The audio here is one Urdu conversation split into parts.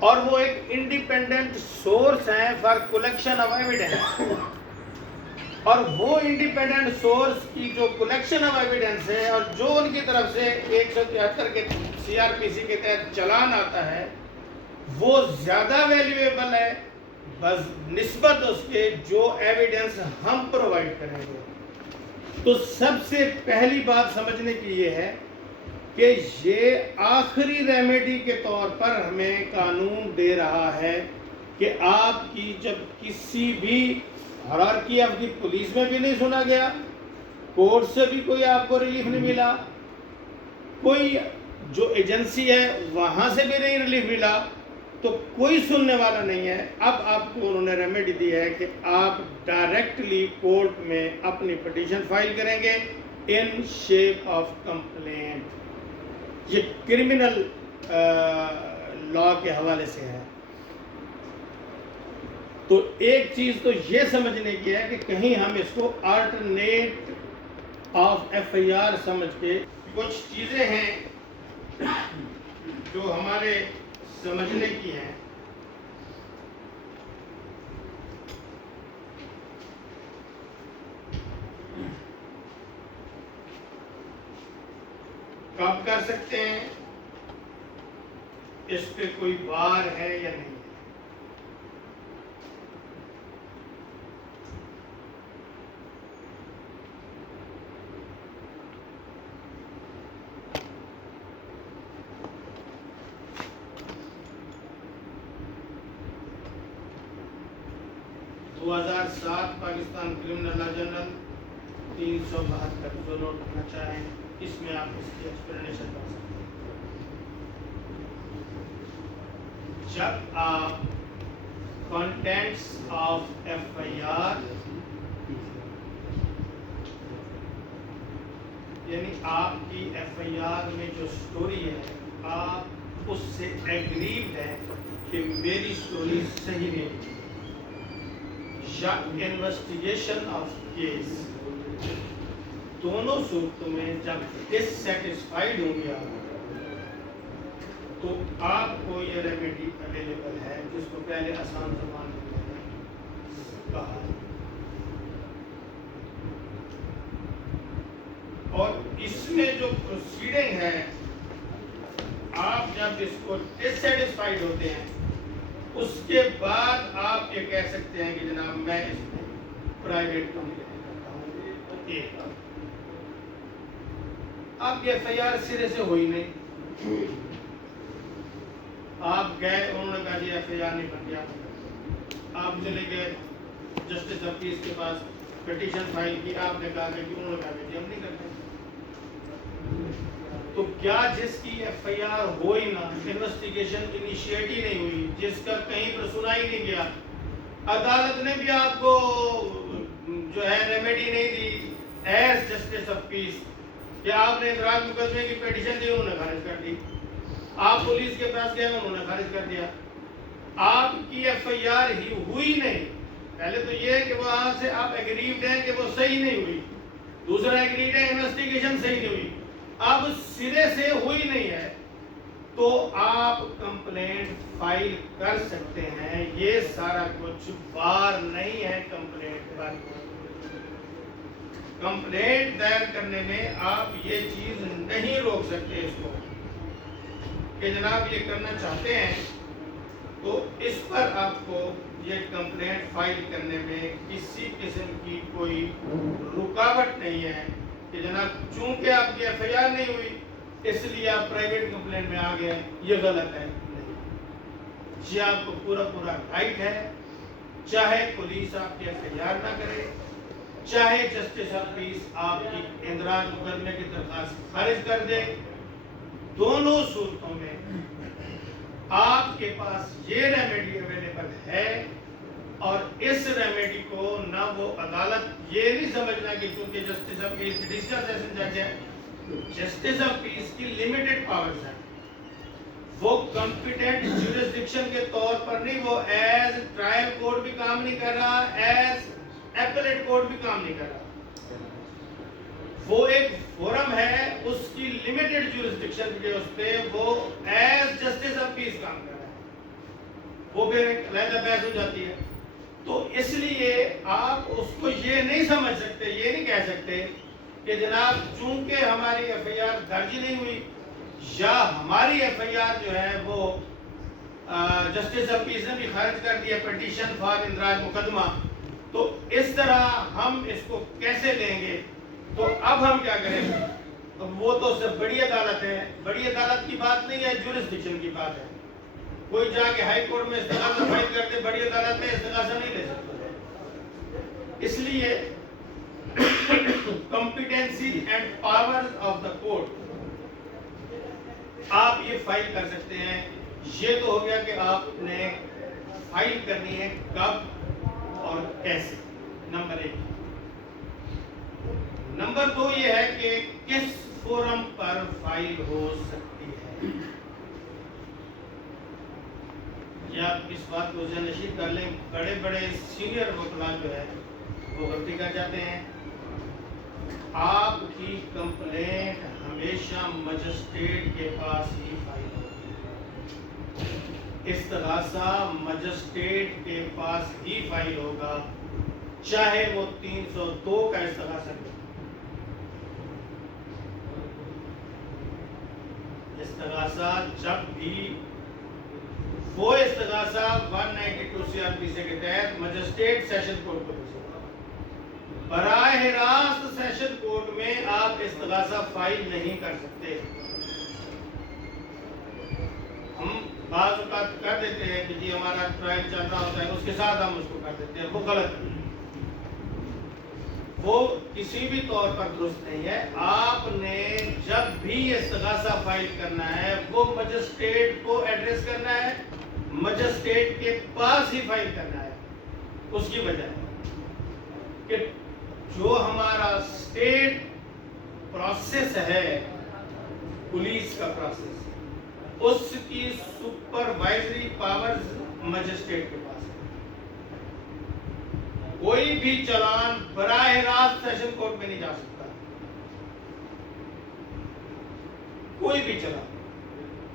اور وہ ایک انڈیپینڈنٹ سورس ہیں فار کلیکشن آف ایویڈنس، اور وہ انڈیپینڈنٹ سورس کی جو کلیکشن آف ایویڈنس ہے اور جو ان کی طرف سے 173 کے CRPC کے تحت چلان آتا ہے وہ زیادہ ویلیویبل ہے بس نسبت اس کے جو ایویڈنس ہم پرووائڈ کریں گے۔ تو سب سے پہلی بات سمجھنے کی یہ ہے کہ یہ آخری ریمیڈی کے طور پر ہمیں قانون دے رہا ہے کہ آپ کی جب کسی بھی ہرارکی آف دی پولیس میں بھی نہیں سنا گیا، کورٹ سے بھی کوئی آپ کو ریلیف نہیں ملا، کوئی جو ایجنسی ہے وہاں سے بھی نہیں ریلیف ملا، تو کوئی سننے والا نہیں ہے۔ اب آپ کو انہوں نے ریمیڈی دی ہے کہ آپ ڈائریکٹلی کورٹ میں اپنی پٹیشن فائل کریں گے ان شیپ آف کمپلینٹ۔ یہ کرمنل لا کے حوالے سے ہے۔ تو ایک چیز تو یہ سمجھنے کی ہے کہ کہیں ہم اس کو آلٹرنیٹ آف FIR سمجھ کے، کچھ چیزیں ہیں جو ہمارے سمجھنے کی ہیں۔ کب کر سکتے ہیں، اس پہ کوئی بار ہے یا نہیں؟ 2007 پاکستان کرمنل لا جنرل 372 جو نوٹ کرنا چاہیں اس میں آپ اس کی ایکسپلینیشن کر سکتے ہیں۔ جب آپ کنٹینٹس آف FIR یعنی آپ کی FIR میں جو سٹوری ہے آپ اس سے ایگریوڈ ہیں کہ میری سٹوری صحیح نہیں، یا انویسٹیگیشن آف کیس، دونوں صورتوں میں جب ڈسسیٹسفائیڈ ہوں گے تو آپ کو یہ ریمیڈی اویلیبل ہے جس کو پہلے آسان زبان میں کہا ہے۔ اور اس میں جو پروسیڈنگ ہے، آپ جب اس کو ڈسسیٹسفائیڈ ہوتے ہیں اس کے بعد آپ یہ کہہ سکتے ہیں کہ جناب میں اس میں پرائیویٹ کمپلین کرتا ہوں۔ آپ کی FIR سرے سے ہوئی نہیں، آپ گئے، انہوں نے کہا جی FIR نہیں بن گیا، آپ چلے گئے جسٹس آف پیس کے پاس، پٹیشن فائل کی، آپ نے کہا کہ انہوں نے کہا کہ ہم نہیں کرتے۔ تو کیا جس کی FIR ہوئی نہ، انویسٹیگیشن انیشیٹ ہی نہیں ہوئی، جس کا کہیں پر سنا ہی نہیں گیا، عدالت نے بھی آپ کو جو ہے ریمیڈی نہیں دی ایز جسٹس آف پیس کہ آپ نے اندراج مقدمے کی پیٹیشن دی، انہوں نے خارج کر دی، آپ پولیس کے پاس گئے، انہوں نے خارج کر دیا، آپ کی FIR ہی ہوئی نہیں۔ پہلے تو یہ ہے کہ وہاں سے آپ ایگریوڈ ہیں کہ وہ صحیح نہیں ہوئی، دوسرا ایگریوڈ ہے انویسٹیگیشن صحیح نہیں ہوئی، اب سرے سے ہوئی نہیں ہے تو آپ کمپلینٹ فائل کر سکتے ہیں۔ یہ سارا کچھ بار نہیں ہے کمپلینٹ پر۔ کمپلینٹ دائر کرنے میں آپ یہ چیز نہیں روک سکتے اس کو کہ جناب یہ کرنا چاہتے ہیں تو اس پر آپ کو یہ کمپلینٹ فائل کرنے میں کسی قسم کی کوئی رکاوٹ نہیں ہے کہ جناب چونکہ آپ کی FIR نہیں ہوئی اس لیے آپ پرائیویٹ کمپلینٹ میں آ گئے، یہ غلط ہے۔ یہ آپ کو پورا رائٹ ہے، چاہے پولیس آپ کی FIR نہ کرے، چاہے جسٹس آف پیس آپ کی اندراج مقدمے کی درخواست خارج کر دے، دونوں صورتوں میں آپ کے پاس یہ ریمیڈی اویلیبل ہے۔ اور اس ریمیڈی کو نہ وہ عدالت یہ نہیں سمجھنا کہ چونکہ justice of peace judicial session جج ہے، جسٹس آف پیس کی لمیٹڈ پاورز ہیں، وہ کمپیٹنٹ جورسڈکشن کے طور پر نہیں، وہ ایز ٹرائل کورٹ بھی کام نہیں کر رہا، ایز ایپلیٹ کورٹ بھی کام نہیں کر رہا، وہ ایک فورم ہے، اس کی لمیٹڈ جورسڈکشن کے اس پہ وہ ایز جسٹس آف پیس کام کر رہا ہے۔ وہ پھر ایک علیحدہ بحث ہو جاتی ہے. تو اس لیے آپ اس کو یہ نہیں سمجھ سکتے, یہ نہیں کہہ سکتے کہ جناب چونکہ ہماری ایف آئی آر درج نہیں ہوئی یا ہماری ایف آئی آر جو ہے وہ جسٹس آف پیس نے بھی خارج کر دیا پٹیشن فار اندراج مقدمہ, تو اس طرح ہم اس کو کیسے لیں گے. تو اب ہم کیا کریں گے, وہ تو صرف بڑی عدالت ہے, بڑی عدالت کی بات نہیں ہے, جورسڈکشن کی بات ہے. کوئی جا کے ہائی کورٹ میں استغاثہ فائل کرتے, بڑی عدالت میں استغاثہ نہیں لے سکتا. اس لیے competency and powers of the court آپ یہ فائل کر سکتے ہیں. یہ تو ہو گیا کہ آپ نے فائل کرنی ہے کب اور کیسے, نمبر 1. نمبر 2 یہ ہے کہ کس فورم پر فائل ہو سکتی ہے. یہ آپ اس بات کو ذہن نشین کر لیں, بڑے بڑے سینئر وکلاء جو ہے وہ غلطی کر جاتے ہیں. آپ کی کمپلینٹ ہمیشہ مجسٹریٹ کے پاس ہی فائل ہوتی ہے. استغاثہ مجسٹریٹ کے پاس ہی فائل ہوگا, چاہے وہ 302 کا استغاثہ ہو. استغاثہ جب بھی وہ استغاثہ 192 سی آر پی سی کے تحت مجسٹریٹ سیشن کورٹ کو بھیجے. براہ راست سیشن کورٹ میں آپ استغاثہ فائل نہیں کر سکتے. ہم بعض اوقات کر دیتے ہیں کہ جی ہمارا ٹرائل چل رہا ہوتا ہے, اس کے ساتھ ہم اس کو کر دیتے ہیں, وہ غلط ہے, وہ کسی بھی طور پر درست نہیں ہے. آپ نے جب بھی استغاثہ فائل کرنا ہے وہ مجسٹریٹ کو ایڈریس کرنا ہے, مجسٹریٹ کے پاس ہی فائل کرنا ہے. اس کی وجہ ہے کہ جو ہمارا اسٹیٹ پروسیس ہے, پولیس کا پروسیس, اس کی سپروائزری پاورز مجسٹریٹ کے پاس ہے. کوئی بھی چلان براہ راست سیشن کورٹ میں نہیں جا سکتا. کوئی بھی چلان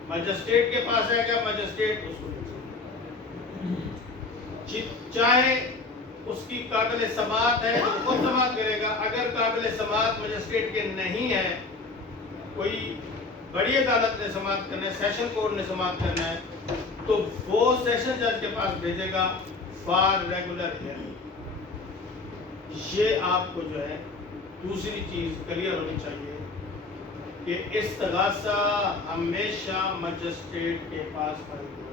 مجسٹریٹ کے پاس ہے گا, مجسٹریٹ اس کو دے سکتا. چاہے اس کی قابل سماعت ہے تو خود سماعت کرے گا, اگر قابل سماعت مجسٹریٹ کے نہیں ہے, کوئی بڑی عدالت نے سماعت کرنا ہے, سیشن کورٹ نے سماعت کرنا ہے, تو وہ سیشن جج کے پاس بھیجے گا فار ریگولر ہیئرنگ. یہ آپ کو جو ہے دوسری چیز کلیئر ہونی چاہیے کہ استغاثہ ہمیشہ مجسٹریٹ کے پاس فائل ہوگا.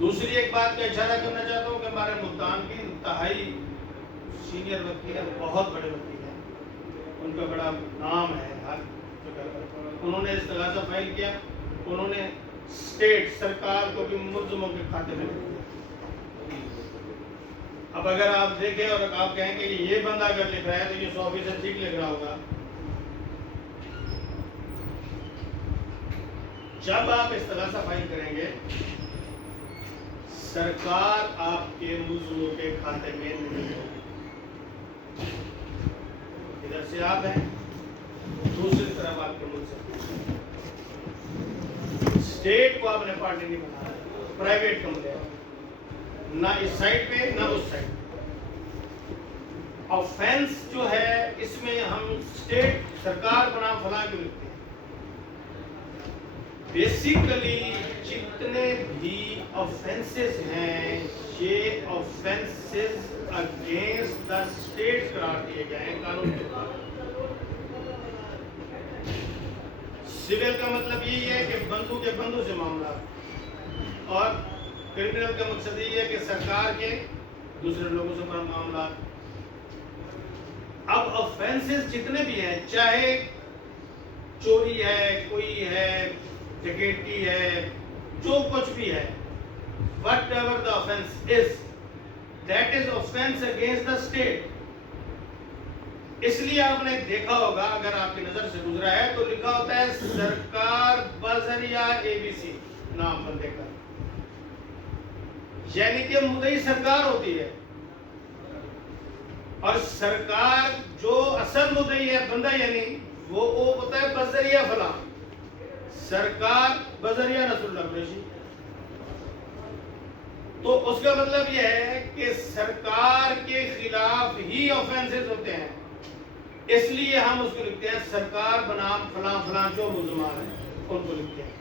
دوسری ایک بات کا اشارہ کرنا چاہتا ہوں کہ ہمارے ملتان کی انتہائی سینئر وکیل ہیں, بہت بڑے وکیل ہیں, ان کا بڑا نام ہے ہر جگہ پر. انہوں نے استغاثہ فائل کیا, انہوں نے اسٹیٹ سرکار کو بھی ملزموں کے کھاتے میں لکھ دیا. اب اگر آپ دیکھیں اور آپ کہیں کہ یہ بندہ اگر لکھ رہا ہے تو یہ 100% ٹھیک لکھ رہا ہوگا. جب آپ استغاثہ فائل کریں گے, سرکار آپ کے ملزموں کے کھاتے میں نہیں ہوگی. ادھر سے آپ ہیں, دوسری طرف آپ کے ملزم. اسٹیٹ کو آپ نے پارٹی نہیں بنانا, پرائیویٹ کمپنی, نہ اس سائڈ پہ نہ اس سائڈ. آفینس جو ہے اس میں ہم اسٹیٹ سرکار بنا فلاں کیوں لکھتے ہیں. بیسیکلی جتنے بھی آفینسز ہیں یہ آفینسز اگینسٹ دا اسٹیٹ قرار دیے گئے ہیں قانون کے اوپر. سول کا مطلب یہی ہے کہ بندو کے بندو سے معاملہ, اور کرمنل کا مقصد یہ ہے کہ سرکار کے دوسرے لوگوں سے معاملات. اب آفینسز جتنے بھی ہیں, چاہے چوری ہے, کوئی ہے, ڈکیتی ہے, جو کچھ بھی ہے, whatever the offense is, that is offense against the state. اس لیے آپ نے دیکھا ہوگا, اگر آپ کی نظر سے گزرا ہے تو لکھا ہوتا ہے سرکار بذریعہ ABC نام بندے کا, یعنی کہ مدعی سرکار ہوتی ہے, اور سرکار جو اصل مدعی ہے بندہ یعنی وہ ہوتا ہے بذریعہ فلاں. سرکار بذریعہ رسول اللہ قریشی, تو اس کا مطلب یہ ہے کہ سرکار کے خلاف ہی آفینسز ہوتے ہیں، اس لیے ہم اس کو لکھتے ہیں سرکار بنام فلاں فلاں جو ملزمان ہیں ان کو لکھتے ہیں۔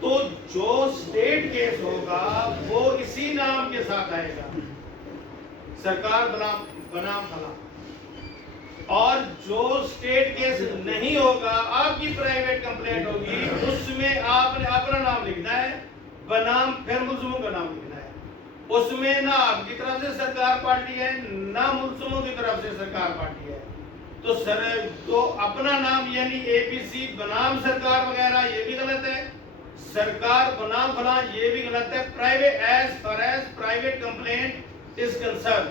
تو جو اسٹیٹ کیس ہوگا وہ اسی نام کے ساتھ آئے گا، سرکار بنام فلاں، اور جو اسٹیٹ کیس نہیں ہوگا آپ کی پرائیویٹ کمپلینٹ ہوگی، اس میں آپ نے اپنا نام لکھنا ہے بنام پھر ملزموں کا نام لکھنا ہے، اس میں نہ آپ کی طرف سے سرکار پارٹی ہے نہ ملزموں کی طرف سے سرکار پارٹی ہے۔ تو اپنا نام یعنی اے پی سی بنام سرکار وغیرہ یہ بھی غلط ہے، سرکار بنام فلاں یہ بھی غلط ہے۔ Private as far as private complaint is concern,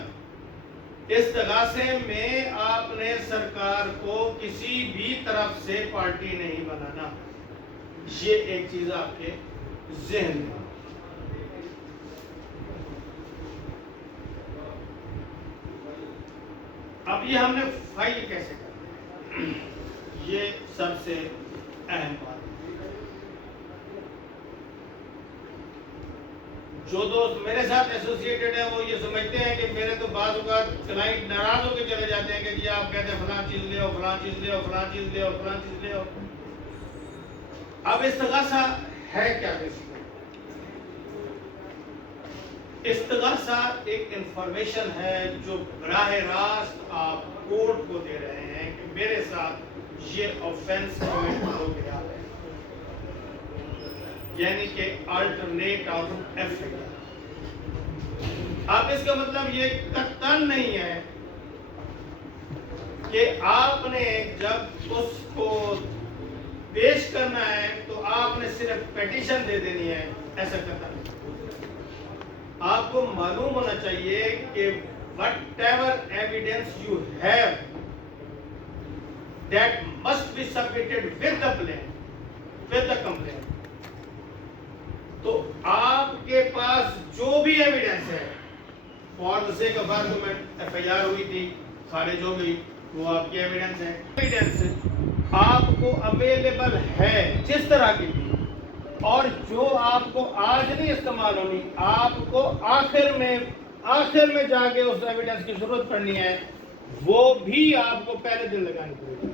استغاثے میں آپ نے سرکار کو کسی بھی طرف سے پارٹی نہیں بنانا، یہ ایک چیز آپ کے ذہن میں۔ اب یہ ہم نے فائل کیسے کرنا ہے، یہ سب سے اہم بات ہے۔ جو دوست میرے ساتھ ایسوسیٹڈ ہیں وہ یہ سمجھتے ہیں کہ میرے تو بعض اوقات کلائنٹ ناراض ہو کے چلے جاتے ہیں کہ جی آپ کہتے ہیں فلاں چیز لے آؤ، فلاں چیز لے آؤ، فلاں چیز لے آؤ، فلاں چیز لے آؤ۔ اب استغاثہ ہے کیا بیسیکلی؟ استغاثہ ایک انفارمیشن ہے جو براہ راست آپ کورٹ کو دے رہے ہیں کہ میرے ساتھ یہ آفینس کمٹ ہو گیا ہے، یعنی کہ alternate of F I R. اب اس کا مطلب یہ قطعاً نہیں ہے کہ آپ نے جب اس کو پیش کرنا ہے تو آپ نے صرف پیٹیشن دے دینی ہے، ایسا قطعاً نہیں۔ آپ کو معلوم ہونا چاہیے کہ whatever evidence you have that must be submitted with the complaint۔ تو آپ کے پاس جو بھی ایویڈنس ہے، for the sake of argument F I R ہوئی تھی، خارج ہو گئی، وہ آپ کی ایویڈنس ہے، ایویڈنس آپ کو اویلیبل ہے جس طرح کی بھی، اور جو آپ کو آج نہیں استعمال ہونی، آپ کو آخر میں جا کے اس ایویڈنس کی ضرورت پڑنی ہے، وہ بھی آپ کو پہلے دن لگانی پڑے گی۔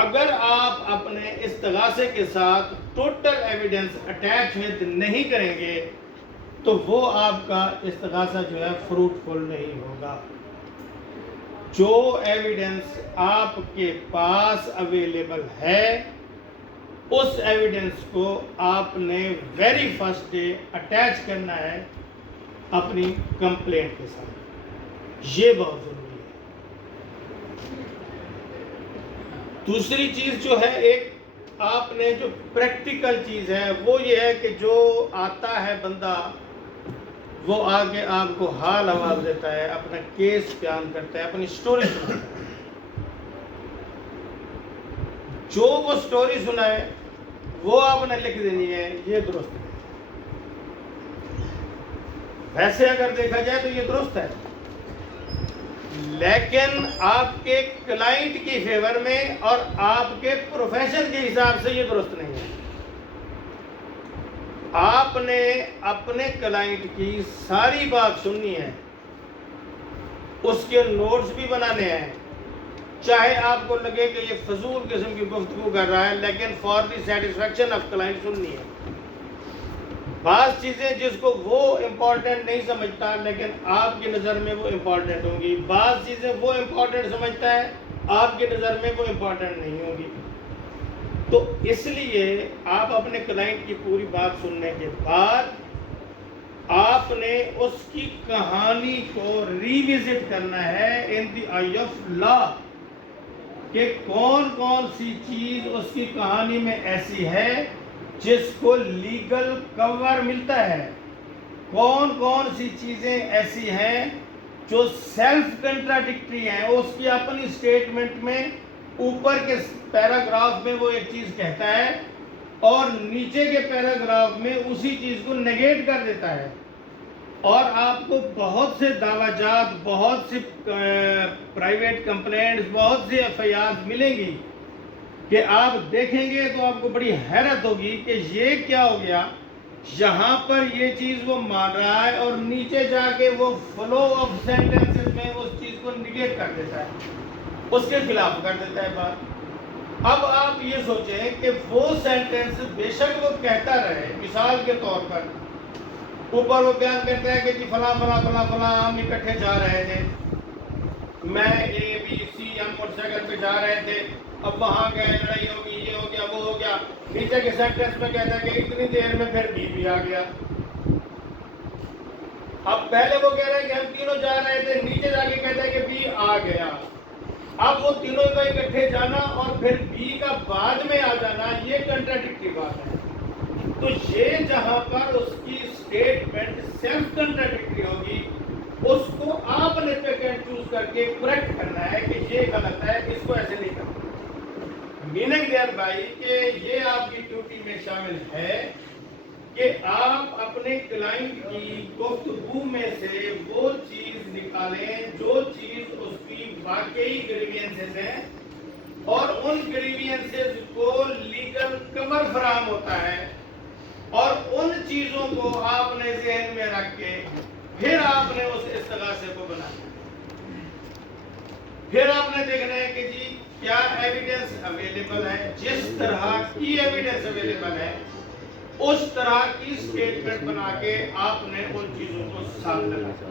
اگر آپ اپنے استغاثے کے ساتھ ٹوٹل ایویڈنس اٹیچ نہیں کریں گے تو وہ آپ کا استغاثہ جو ہے فروٹفل نہیں ہوگا۔ جو ایویڈنس آپ کے پاس اویلیبل ہے اس ایویڈنس کو آپ نے ویری فرسٹ ڈے اٹیچ کرنا ہے اپنی کمپلینٹ کے ساتھ، یہ بہت ضروری ہے۔ دوسری چیز جو ہے، ایک آپ نے جو پریکٹیکل چیز ہے وہ یہ ہے کہ جو آتا ہے بندہ وہ آگے آپ کو حال حوال دیتا ہے، اپنا کیس بیان کرتا ہے، اپنی سٹوری سناتا ہے۔ جو وہ سٹوری سنائے وہ آپ نے لکھ دینی ہے، یہ درست ہے۔ ویسے اگر دیکھا جائے تو یہ درست ہے، لیکن آپ کے کلائنٹ کی فیور میں اور آپ کے پروفیشن کے حساب سے یہ درست نہیں ہے۔ آپ نے اپنے کلائنٹ کی ساری بات سننی ہے، اس کے نوٹس بھی بنانے ہیں، چاہے آپ کو لگے کہ یہ فضول قسم کی گفتگو کر رہا ہے، لیکن for the satisfaction of client سننی ہے۔ بعض چیزیں جس کو وہ امپورٹنٹ نہیں سمجھتا لیکن آپ کی نظر میں وہ امپورٹنٹ ہوں گی، بعض چیزیں وہ امپورٹنٹ سمجھتا ہے آپ کی نظر میں وہ امپورٹنٹ نہیں ہوں گی۔ تو اس لیے آپ اپنے کلائنٹ کی پوری بات سننے کے بعد آپ نے اس کی کہانی کو ریوزٹ کرنا ہے ان دی آئی آف لا، کہ کون کون سی چیز اس کی کہانی میں ایسی ہے جس کو لیگل کور ملتا ہے، کون کون سی چیزیں ایسی ہیں جو سیلف کنٹراڈکٹری ہیں، اس کی اپنی سٹیٹمنٹ میں اوپر کے پیراگراف میں وہ ایک چیز کہتا ہے اور نیچے کے پیراگراف میں اسی چیز کو نیگیٹ کر دیتا ہے، اور آپ کو بہت سے دعویٰ جات، بہت سی پرائیویٹ کمپلینٹس، بہت سی ایف آئی آر ملیں گی کہ آپ دیکھیں گے تو آپ کو بڑی حیرت ہوگی کہ یہ کیا ہو گیا، یہاں پر یہ چیز وہ مان رہا ہے اور نیچے جا کے وہ فلو آف سینٹنسز میں اس چیز کو نگیٹ کر دیتا ہے، اس کے خلاف کر دیتا ہے بات۔ اب آپ یہ سوچیں کہ وہ سینٹنس بے شک وہ کہتا رہے، مثال کے طور پر اوپر وہ بیان کرتا ہے کہ جی فلاں فلاں فلاں فلاں ہم اکٹھے جا رہے تھے، میں اے بی سی ہم موٹر سائیکل پہ جا رہے تھے، اب وہاں گئے، لڑائی ہوگی، یہ ہو گیا وہ ہو گیا، نیچے کے سینٹنس میں کہتا ہے کہ اتنی دیر میں پھر بی بھی آ گیا۔ اب پہلے وہ کہہ رہے ہیں کہ ہم تینوں جا رہے تھے، نیچے جا کے کہتا ہے کہ بی آ گیا۔ اب وہ تینوں کا اکٹھے جانا اور پھر بی کا بعد میں آ جانا، یہ کنٹراڈکٹری بات ہے۔ تو یہ جہاں پر اس کی اسٹیٹمنٹ سیلف کنٹراڈکٹری ہوگی، اس کو آپ نے پک اینڈ چوز کر کے کریکٹ کرنا ہے کہ یہ غلط ہے، اس کو ایسے نہیں کرنا۔ میننگ دیئر بائی کہ یہ آپ کی ڈیوٹی میں شامل ہے کہ آپ اپنے کلائنٹ کی گفتگو میں سے وہ چیز نکالیں جو چیز اس کی واقعی گریوینسز ہیں، اور ان گریوینسز کو لیگل کور فراہم ہوتا ہے، اور ان چیزوں کو آپ نے ذہن میں رکھ کے پھر آپ نے اس استغاثے کو بنانا ہے۔ پھر آپ نے دیکھنا ہے کہ جی کیا ایویڈنس اویلیبل ہے، جس طرح کی ایویڈنس اویلیبل ہے اس طرح کی سٹیٹمنٹ بنا کے آپ نے ان چیزوں کو ساتھ لگانا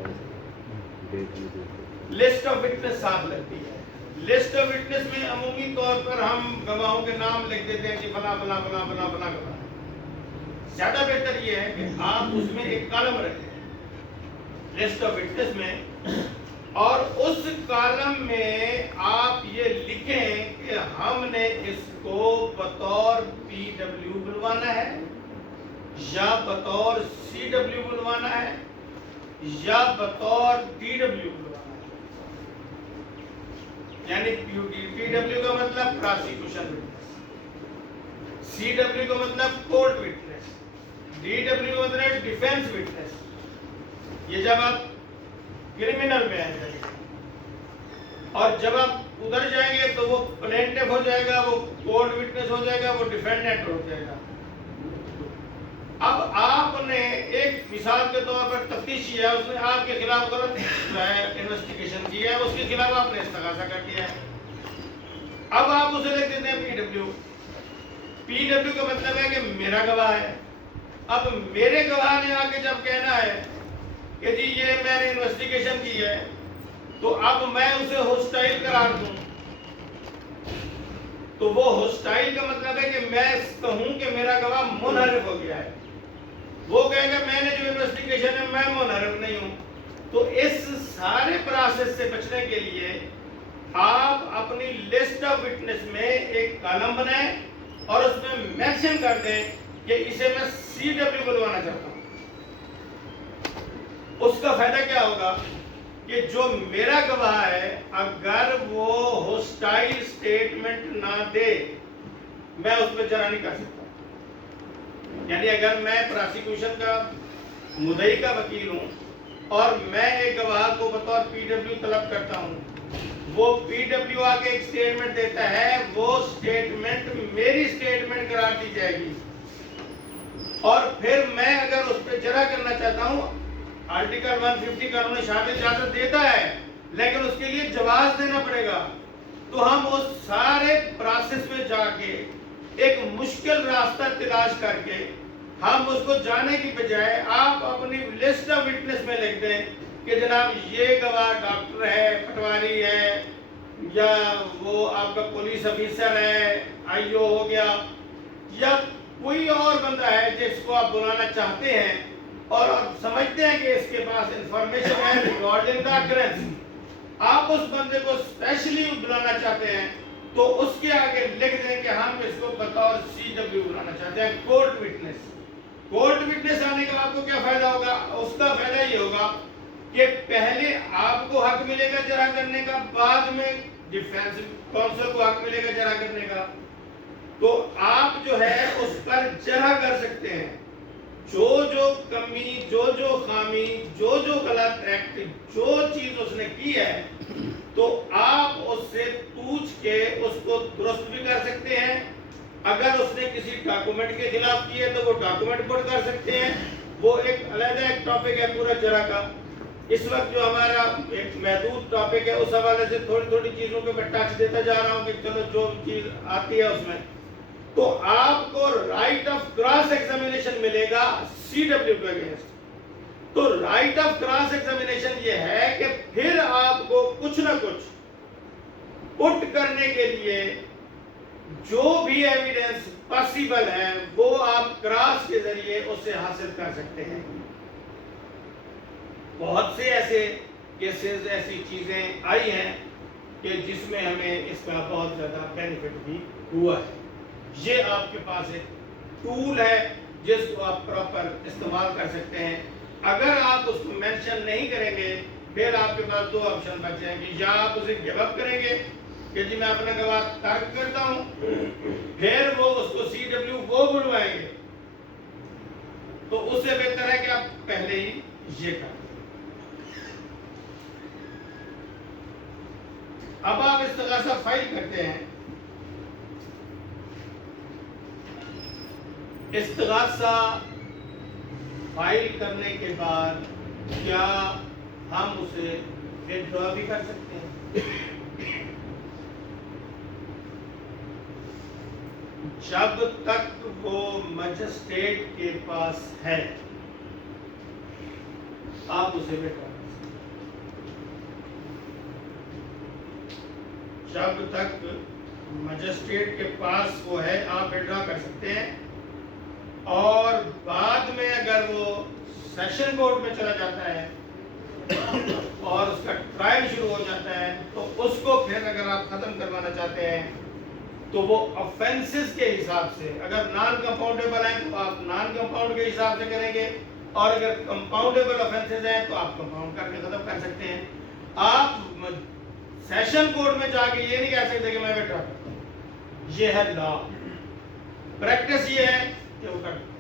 ہے۔ لسٹ آف وٹنس ساتھ لگتی ہے۔ لسٹ آف وٹنس میں عمومی طور پر ہم گواہوں کے نام لکھ دیتے ہیں کہ فلاں فلاں فلاں فلاں فلاں گواہ۔ زیادہ بہتر یہ ہے کہ آپ اس میں ایک کالم رکھیں لسٹ آف وٹنس میں، اور اس کالم میں آپ یہ لکھیں کہ ہم نے اس کو بطور پی ڈبلیو بلوانا ہے، یا بطور سی ڈبلیو بلوانا ہے، یا بطور ڈی ڈبلیو بلوانا ہے۔ یعنی پی ڈبلیو کا مطلب پراسیکیوشن وٹنس، سی ڈبلیو کا مطلب کورٹ وٹنس، ڈی ڈبلیو کا مطلب ڈیفینس وٹنس۔ یہ جب آپ کرمنل میں آ جائیں گے، اور جب آپ ادھر جائیں گے تو وہ پلینٹف ہو جائے گا، وہ کورٹ وٹنس ہو جائے گا، وہ ڈیفینڈنٹ ہو جائے گا۔ اب آپ نے ایک مثال کے طور پر تفتیشی ہے، اس نے آپ کے خلاف غلط انویسٹیگیشن کی ہے، اس کے خلاف آپ نے استغاثہ کر دیا ہے۔ اب آپ اسے لکھ دیتے ہیں پی ڈبلیو۔ پی ڈبلیو کا مطلب ہے کہ میرا گواہ ہے۔ اب میرے گواہ نے آ کے جب کہنا ہے کہ جی یہ میں نے انویسٹیگیشن کی ہے، تو اب میں اسے ہوسٹائل قرار دوں، تو وہ ہوسٹائل کا مطلب ہے کہ میں کہوں کہ میرا گواہ منحرف ہو گیا ہے، وہ کہے گا میں نے جو انویسٹیگیشن ہے میں منحرف نہیں ہوں۔ تو اس سارے پروسیس سے بچنے کے لیے آپ اپنی لسٹ آف وٹنس میں ایک کالم بنائیں اور اس میں مینشن کر دیں کہ اسے میں سی ڈبلیو بلوانا چاہتا ہوں۔ اس کا فائدہ کیا ہوگا کہ جو میرا گواہ ہے اگر وہ ہوسٹائل سٹیٹمنٹ نہ دے، میں اس پہ جرا نہیں کر سکتا۔ یعنی اگر میں پراسیکیوشن کا مدعی کا وکیل ہوں اور میں ایک گواہ کو بطور پی ڈبلیو طلب کرتا ہوں، وہ پی ڈبلیو آ کے ایک سٹیٹمنٹ دیتا ہے، وہ سٹیٹمنٹ میری سٹیٹمنٹ قرار دی جائے گی، اور پھر میں اگر اس پہ جرا کرنا چاہتا ہوں، آرٹیکل 150 کا انہوں نے شامل اجازت دیتا ہے، لیکن اس کے لیے جواز دینا پڑے گا۔ تو ہم اس سارے پروسیس میں جا کے ایک مشکل راستہ تلاش کر کے ہم اس کو جانے کی بجائے آپ اپنی لسٹ آف وٹنس میں لکھ دیں کہ جناب یہ گواہ ڈاکٹر ہے، پٹواری ہے، یا وہ آپ کا پولیس افیسر ہے، آئی او ہو گیا، یا کوئی اور بندہ ہے جس کو آپ بلانا چاہتے ہیں اور آپ سمجھتے ہیں کہ اس کے پاس انفارمیشن ہے ریگارڈنگ دا اکرنس، آپ اس بندے کو اسپیشلی بلانا چاہتے ہیں، تو اس کے آگے لکھ دیں کہ ہم اس کو بطور سی ڈبلیو بلانا چاہتے ہیں، کورٹ وٹنس۔ کورٹ وٹنس آنے کا آپ کو کیا فائدہ ہوگا؟ اس کا فائدہ یہ ہوگا کہ پہلے آپ کو حق ملے گا جرا کرنے کا، بعد میں ڈیفینس کونسل کو حق ملے گا جرا کرنے کا، تو آپ جو ہے اس پر جرا کر سکتے ہیں۔ جو کمی، جو خامی، جو غلط ایکٹ، جو چیز اس نے کی ہے، تو آپ اس سے پوچھ کے اس کو درست بھی کر سکتے ہیں۔ اگر اس نے کسی ڈاکومنٹ کے خلاف کی ہے تو وہ ڈاکومنٹ پٹ کر سکتے ہیں، وہ ایک علیحدہ ایک ٹاپک ہے پورا جرا کا۔ اس وقت جو ہمارا ایک محدود ٹاپک ہے اس حوالے سے تھوڑی تھوڑی چیزوں پہ میں ٹچ دیتا جا رہا ہوں کہ چلو جو چیز آتی ہے اس میں، تو آپ کو رائٹ آف کراس ایگزامینیشن ملے گا سی ڈبلیو کے اگینسٹ۔ تو رائٹ آف کراس ایگزامینیشن یہ ہے کہ پھر آپ کو کچھ نہ کچھ پٹ کرنے کے لیے جو بھی ایویڈنس پاسبل ہے وہ آپ کراس کے ذریعے اس سے حاصل کر سکتے ہیں۔ بہت سے ایسے کیسز، ایسی چیزیں آئی ہیں کہ جس میں ہمیں اس کا بہت زیادہ بینیفٹ بھی ہوا ہے۔ یہ آپ کے پاس ایک ٹول ہے جس کو آپ پراپر استعمال کر سکتے ہیں۔ اگر آپ اس کو مینشن نہیں کریں گے پھر آپ کے پاس دو آپشن بچ جائیں گے، یا آپ اسے گیو اپ کریں گے کہ جی میں اپنا گواہ ترک کرتا ہوں، پھر وہ اس کو سی ڈبلیو وہ بلوائیں گے، تو اس سے بہتر ہے کہ آپ پہلے ہی یہ کریں۔ اب آپ استغاثہ فائل کرتے ہیں۔ استغاثہ فائل کرنے کے بعد کیا ہم اسے وِدڈرا بھی کر سکتے ہیں؟ جب تک وہ مجسٹریٹ کے پاس ہے آپ اسے وِدڈرا کر سکتے ہیں۔ جب تک مجسٹریٹ کے پاس وہ ہے آپ وِدڈرا کر سکتے ہیں، اور بعد میں اگر وہ سیشن کورٹ میں چلا جاتا ہے اور اس کا ٹرائل شروع ہو جاتا ہے تو اس کو پھر اگر آپ ختم کروانا چاہتے ہیں تو وہ آفینسز کے حساب سے، اگر نان کمپاؤنڈیبل ہیں تو آپ نان کمپاؤنڈ کے حساب سے کریں گے، اور اگر کمپاؤنڈیبل آفینسز ہیں تو آپ کمپاؤنڈ کر کے ختم کر سکتے ہیں۔ آپ سیشن کورٹ میں جا کے یہ نہیں کہہ سکتے کہ میں وِدڈرا کرتا ہوں، یہ ہے لا۔ پریکٹس یہ ہے کہ وہ کرتے ہیں،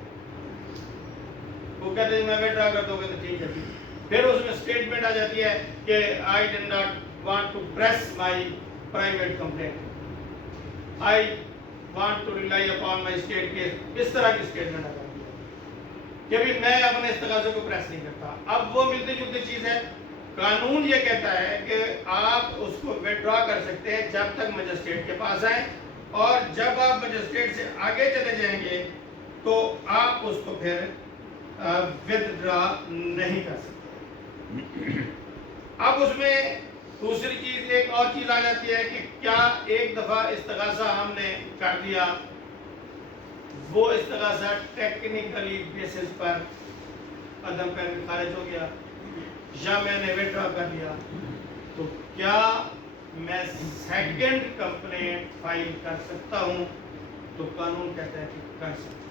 وہ کہتے ہیں میں وِدڈرا کرتا ہوں، کہتے ٹھیک ہے، پھر اس میں اسٹیٹمنٹ آ جاتی ہے کہ I did not want to press my private complaint, I want to rely upon my state case۔ اس طرح کی اسٹیٹمنٹ آ جاتی ہے کہ بھی میں اپنے استغاثے کو پریس نہیں کرتا۔ اب وہ ملتی جلتی چیز ہے۔ قانون یہ کہتا ہے کہ آپ اس کو وِدڈرا کر سکتے ہیں جب تک مجسٹریٹ کے پاس آئیں، اور جب آپ مجسٹریٹ سے آگے چلے جائیں گے تو آپ اس کو پھر وِدڈرا نہیں کر سکتے۔ اب اس میں دوسری چیز، ایک اور چیز آ جاتی ہے کہ کیا ایک دفعہ استغاثہ ہم نے کر دیا، وہ استغاثہ ٹیکنیکلی بیسس پر عدم پیروی خارج ہو گیا، یا میں نے وِدڈرا کر لیا، تو کیا میں سیکنڈ کمپلینٹ فائل کر سکتا ہوں؟ تو قانون کہتا ہے کہ کر سکتے ہیں۔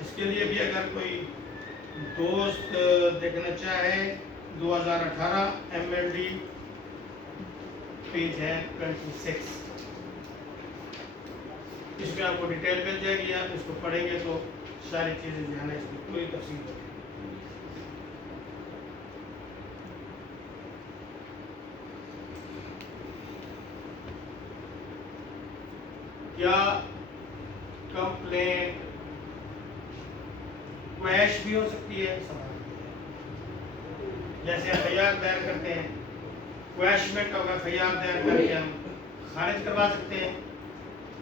اس کے لیے بھی اگر کوئی دوست دیکھنا چاہے 2018 MLD پیج ہے 26، اس میں آپ کو ڈیٹیل مل جائے گی، آپ اس کو پڑھیں گے تو ساری چیزیں جو ہے نا اس کی پوری تفصیل ہوگی۔ کیا کمپلینٹ کویش بھی ہو سکتی ہے؟ جیسے FIR دائر کرتے ہیں، کویشمنٹ آف FIR دائر کر کے ہم خارج کروا سکتے ہیں،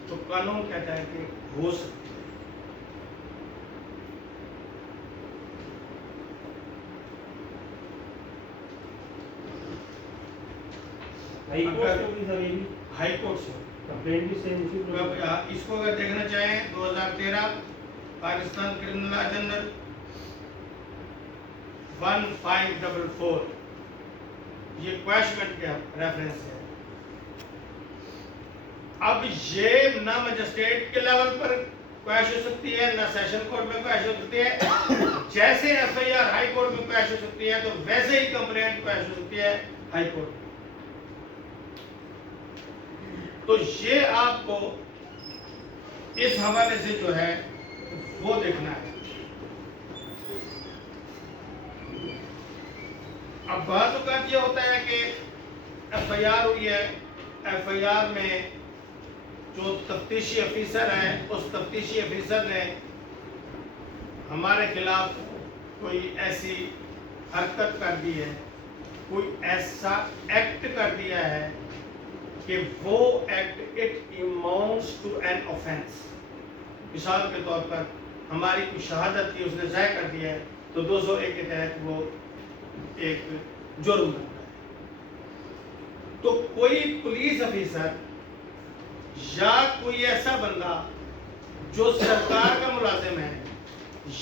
تو قانون کہتا ہے کہ ہو سکتی ہے۔ ہائی کورٹ سے اس کو اگر دیکھنا چاہیں 2013 پاکستان کرمنل لا جنرل 1544، یہ کویشمنٹ کا ریفرنس ہے۔ اب یہ نہ مجسٹریٹ کے لیول پر کویش ہو سکتی ہے، نہ سیشن کورٹ میں کویش ہو سکتی ہے۔ جیسے FIR ہائی کورٹ میں کویش ہو سکتی ہے تو ویسے ہی کمپلینٹ کویش ہو سکتی ہے ہائی کورٹ میں۔ تو یہ آپ کو اس حوالے سے جو ہے وہ دیکھنا ہے۔ اب بعض اوقات یہ ہوتا ہے کہ FIR ہوئی ہے، FIR میں جو تفتیشی افیسر ہے اس تفتیشی افیسر نے ہمارے خلاف کوئی ایسی حرکت کر دی ہے، کوئی ایسا ایکٹ کر دیا ہے کہ وہ act it amounts to an offence. مثال کے طور پر ہماری کوئی شہادت کی اس نے ضائع کر دیا ہے تو 201 کے تحت وہ ایک جرم بنتا ہے. تو کوئی پولیس افیسر یا کوئی ایسا بندہ جو سرکار کا ملازم ہے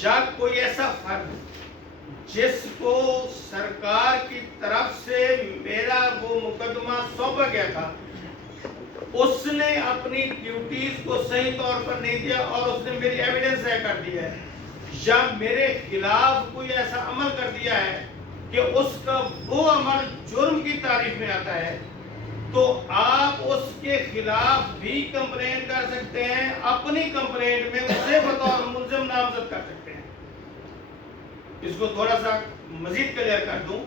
یا کوئی ایسا فرد جس کو سرکار کی طرف سے میرا وہ مقدمہ سونپا گیا تھا، اس نے اپنی ڈیوٹیز کو صحیح طور پر نہیں دیا اور اس نے میری ایویڈنس ضائع کر دی ہے، یا میرے خلاف کوئی ایسا عمل کر دیا ہے کہ اس کا وہ عمل جرم کی تعریف میں آتا ہے، تو آپ اس کے خلاف بھی کمپلین کر سکتے ہیں. اپنی کمپلینٹ میں اسے بطور ملزم نامزد کر سکتے ہیں. اس کو تھوڑا سا مزید کلیئر کر دوں.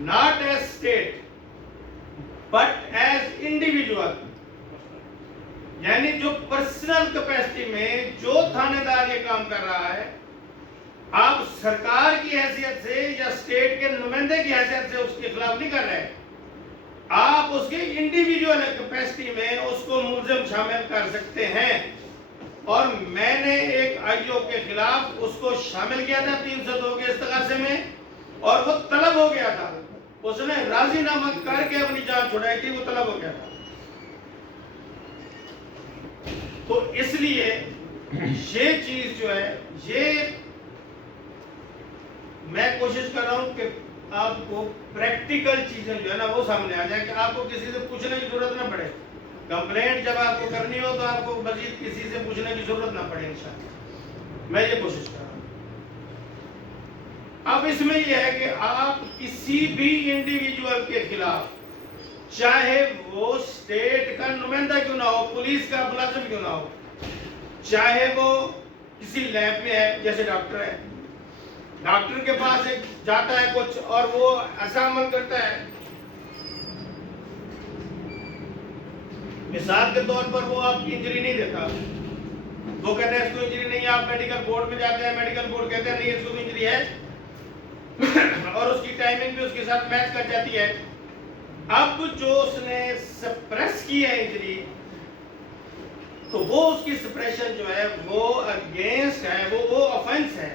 Not as state but as individual, یعنی جو پرسنل کیپیسٹی میں جو تھانے دار یہ کام کر رہا ہے، آپ سرکار کی حیثیت سے یا اسٹیٹ کے نمائندے کی حیثیت سے اس کے خلاف نہیں کر رہے، آپ اس کے انڈیویجول کیپیسٹی میں اس کو ملزم شامل کر سکتے ہیں. اور میں نے ایک آئی او کے خلاف اس کو شامل کیا تھا 302 کے استغاثے میں، اور وہ طلب ہو گیا تھا. اس نے راضی نامہ کر کے اپنی جان چھڑائی تھی، وہ طلب ہو گیا تھا. تو اس لیے یہ چیز جو ہے، یہ میں کوشش کر رہا ہوں کہ آپ کو پریکٹیکل چیزیں جو ہے نا وہ سامنے آ جائیں، کہ آپ کو کسی سے پوچھنے کی ضرورت نہ پڑے. کمپلینٹ جب آپ کو کرنی ہو تو آپ کو مزید کسی سے پوچھنے کی ضرورت نہ پڑے. انشاءاللہ میں یہ کوشش کر رہا ہوں. اب اس میں یہ ہے کہ آپ کسی بھی انڈیویجول کے خلاف، چاہے وہ اسٹیٹ کا نمائندہ کیوں نہ ہو، پولیس کا ملازم کیوں نہ ہو، چاہے وہ کسی لیب میں ہے، جیسے ڈاکٹر ہے، ڈاکٹر کے پاس ایک جاتا ہے کچھ اور وہ ایسا عمل کرتا ہے، مثال کے طور پر وہ آپ کی انجری نہیں دیتا، وہ کہتے ہیں اس کو انجری نہیں ہے، آپ میڈیکل بورڈ میں جاتے ہیں، میڈیکل بورڈ کہتے ہیں نہیں اس کو انجری ہے، اور اس کی ٹائمنگ بھی اس کے ساتھ میچ کر جاتی ہے. اب جو اس نے سپریس کی ہے انجری، تو وہ اس کی سپریشن جو ہے وہ اگینسٹ ہے، وہ آفینس ہے،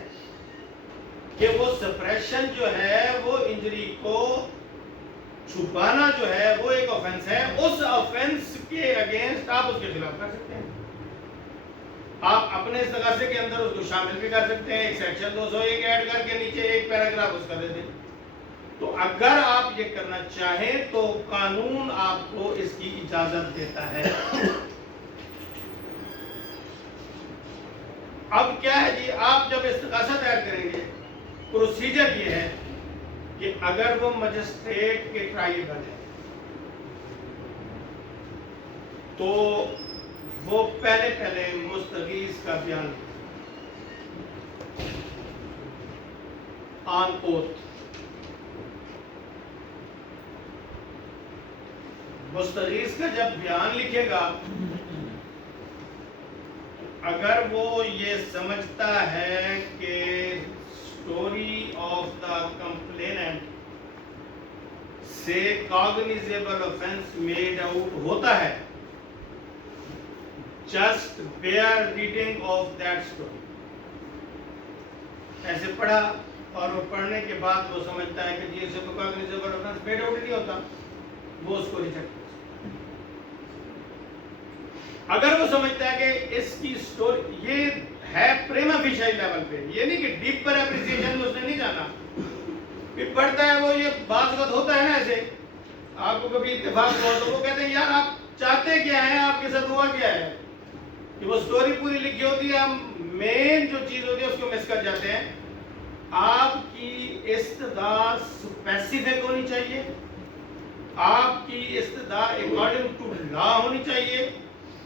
کہ وہ سپریشن جو ہے وہ انجری کو چھپانا جو ہے وہ ایک آفینس ہے. اس آفینس کے اگینسٹ آپ اس کے خلاف کر سکتے ہیں. آپ اپنے استغاثے کے اندر اس کو شامل بھی کر سکتے ہیں، ایک سیکشن 201 ایڈ کر کے نیچے ایک پیراگراف اس کا دے دیں. تو اگر آپ یہ کرنا چاہیں تو قانون آپ کو اس کی اجازت دیتا ہے. اب کیا ہے جی، آپ جب استغاثہ دائر کریں گے، پروسیجر یہ ہے کہ اگر وہ مجسٹریٹ کے ٹرائیبل ہے تو وہ پہلے مستغیث کا بیان آن اوتھ، مستغیث کا جب بیان لکھے گا، اگر وہ یہ سمجھتا ہے کہ اسٹوری آف دا کمپلیننٹ سے کاگنیزیبل آفینس میڈ آؤٹ ہوتا ہے، just bare reading of that story. ایسے پڑھا اور وہ پڑھنے کے بعد وہ سمجھتا ہے کہ جی اسے تو کاگنیزیبل آفینس میڈ آؤٹ نہیں ہوتا، وہ اس کو ریجیکٹ. اگر وہ سمجھتا ہے کہ اس کی سٹوری یہ ہے پریما فیشائی لیول پہ، یہ نہیں کہ ڈیپ پر اپریسیشن میں اس نے نہیں جانا، پھر پڑھتا ہے وہ، یہ بعض وقت ہوتا ہے نا ایسے، آپ کو کبھی اتفاق ہو تو وہ کہتے ہیں یار آپ چاہتے کیا ہیں، آپ کے ساتھ ہوا کیا ہے، کہ وہ سٹوری پوری لکھی ہوتی ہے، ہم مین جو چیز ہوتی ہے اس کو مس کر جاتے ہیں. آپ کی استدعا اسپیسیفک ہونی چاہیے، آپ کی استدعا اکارڈنگ ٹو لا ہونی چاہیے،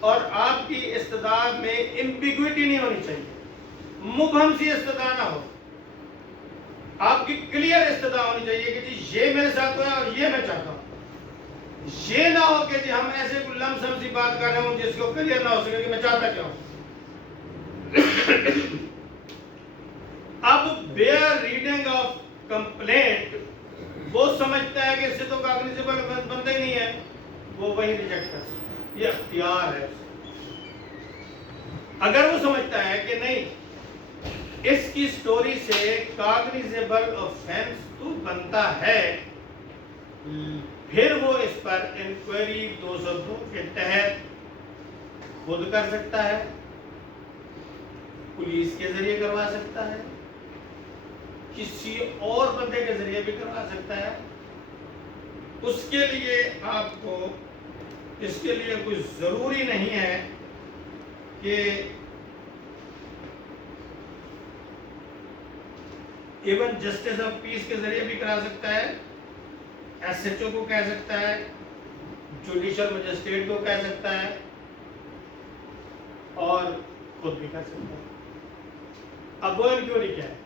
اور آپ کی استدعا میں ایمبیگوٹی نہیں ہونی چاہیے، مبہم سی استدعا نہ ہو. آپ کی کلیئر استدعا ہونی چاہیے کہ جی یہ میرے ساتھ ہوا ہے اور یہ میں چاہتا ہوں. یہ نہ ہو کہ جی ہم ایسے کوئی لم سم سی بات کر رہے ہوں جس کو کلیئر نہ ہو سکے کہ میں چاہتا کیا ہوں. اب بیئر ریڈنگ آف کمپلینٹ وہ سمجھتا ہے کہ اس سے تو کاگنیزیبل بندہ ہی نہیں ہے, وہ وہی ریجیکٹ کر سکتا ہے, یہ اختیار ہے. اگر وہ سمجھتا ہے کہ نہیں اس کی سٹوری سے کاگنیزیبل آفینس تو بنتا ہے, پھر وہ اس پر انکوائری 202 کے تحت خود کر سکتا ہے, پولیس کے ذریعے کروا سکتا ہے, کسی اور بندے کے ذریعے بھی کروا سکتا ہے. اس کے لیے آپ کو اس کے لیے کوئی ضروری نہیں ہے کہ ایون جسٹس آف پیس کے ذریعے بھی کرا سکتا ہے, ایس ایچ او کو کہہ سکتا ہے, جوڈیشل مجسٹریٹ کو کہہ سکتا ہے, اور خود بھی کر سکتا ہے. اب وہ انکوائری کیا ہے؟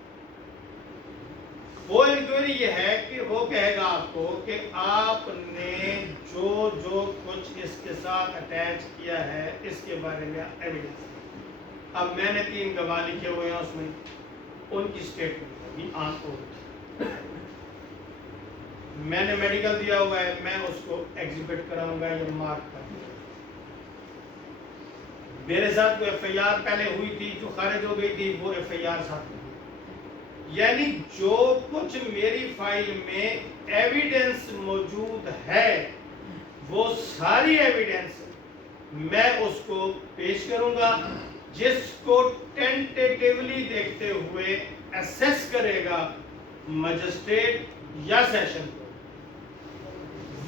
وہ انکوائری یہ ہے کہ وہ کہے گا آپ کو کہ آپ نے جو جو کچھ اس کے ساتھ اٹیچ کیا ہے اس کے بارے میں ایویڈنس. اب میں نے 3 گواہ لکھے ہوئے ہیں, اس میں ان کی سٹیٹمنٹ ہوگی آنکھوں, میں نے میڈیکل دیا ہوا ہے, میں اس کو ایگزیبٹ کراؤں گا یا مارک کر دوں گا. میرے ساتھ کوئی ایف آئی آر پہلے ہوئی تھی جو خارج ہو گئی تھی, وہ ایف آئی آر ساتھ. یعنی جو کچھ میری فائل میں ایویڈنس موجود ہے وہ ساری ایویڈنس میں اس کو پیش کروں گا, جس کو ٹینٹیٹیولی دیکھتے ہوئے ایسیس کرے گا مجسٹریٹ یا سیشن کو.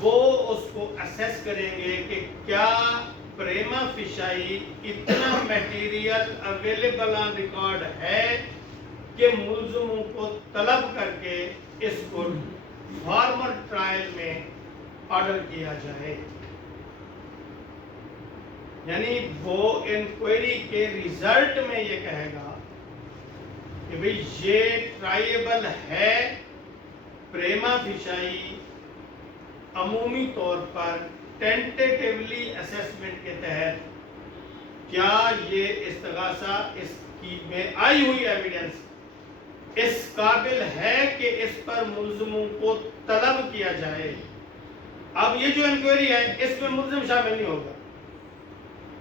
وہ اس کو ایسیس کریں گے کہ کیا پریما فیشائی اتنا میٹیریل اویلیبل آن ریکارڈ ہے کہ ملزموں کو طلب کر کے اس کو فارمل ٹرائل میں آرڈر کیا جائے. یعنی وہ انکوائری کے ریزلٹ میں یہ کہے گا کہ بھئی یہ ٹرائیبل ہے پریما فیشائی, عمومی طور پر ٹینٹیٹیولی اسیسمنٹ کے تحت کیا یہ استغاثہ اس کی میں آئی ہوئی ایویڈنس اس قابل ہے کہ اس پر ملزموں کو طلب کیا جائے. اب یہ جو انکوائری ہے اس میں ملزم شامل نہیں ہوگا,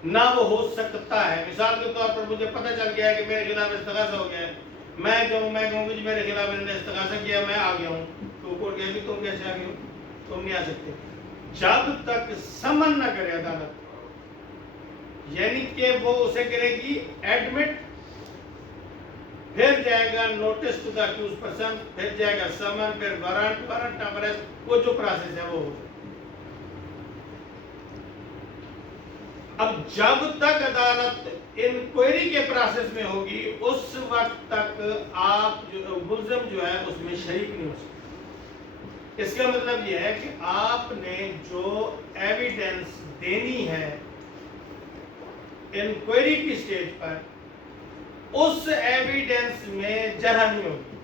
نہ وہ ہو سکتا ہے. مثال کے طور پر مجھے پتہ چل گیا ہے کہ میرے خلاف استغاثہ ہو گیا ہے, میں کہوں کہ میرے خلاف انہوں نے استغاثہ کیا, میں آ گیا ہوں, تو کورٹ کہے گی تم کیسے آ گئے ہو, تم نہیں آ سکتے جب تک سمن نہ کرے عدالت. یعنی کہ وہ اسے کرے گی ایڈمٹ, پھر جائے گا notice to the accused person, پھر جائے گا سمن, پھر وارنٹ آف اریسٹ, وہ جو پروسیس ہے وہ ہو. اب جب تک عدالت انکوائری کے پروسیس میں ہوگی اس وقت تک آپ ملزم جو ہے اس میں شریک نہیں ہو سکتے. اس کا مطلب یہ ہے کہ آپ نے جو ایویڈنس دینی ہے انکوائری کی سٹیج پر, اس ایویڈنس میں جرح نہیں ہوگی,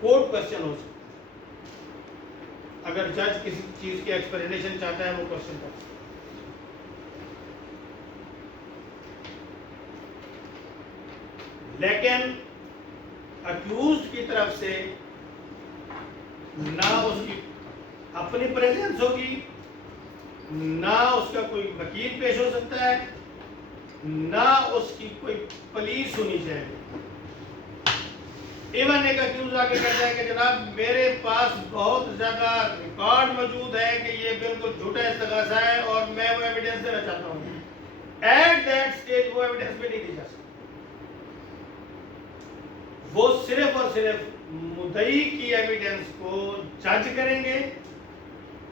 کورٹ کوسچن ہو سکتا. اگر جج کسی چیز کی ایکسپلینیشن چاہتا ہے وہ کوسچن کر سکتا. لیکن اکیوزڈ کی طرف سے نہ اس کی اپنی پریزنس ہوگی, نہ اس کا کوئی وکیل پیش ہو سکتا ہے, نہ اس کی کوئی پولیس ہونی چاہیے. ایون ایک اکیوز آ کے کہتا ہے کہ جناب میرے پاس بہت زیادہ ریکارڈ موجود ہے کہ یہ بالکل جھوٹا استغاثہ ہے اور میں وہ ایویڈنس دینا چاہتا ہوں. ایٹ دیٹ سٹیج وہ ایویڈنس بھی نہیں دی جا سکتی. وہ صرف اور صرف مدعی کی ایویڈنس کو جج کریں گے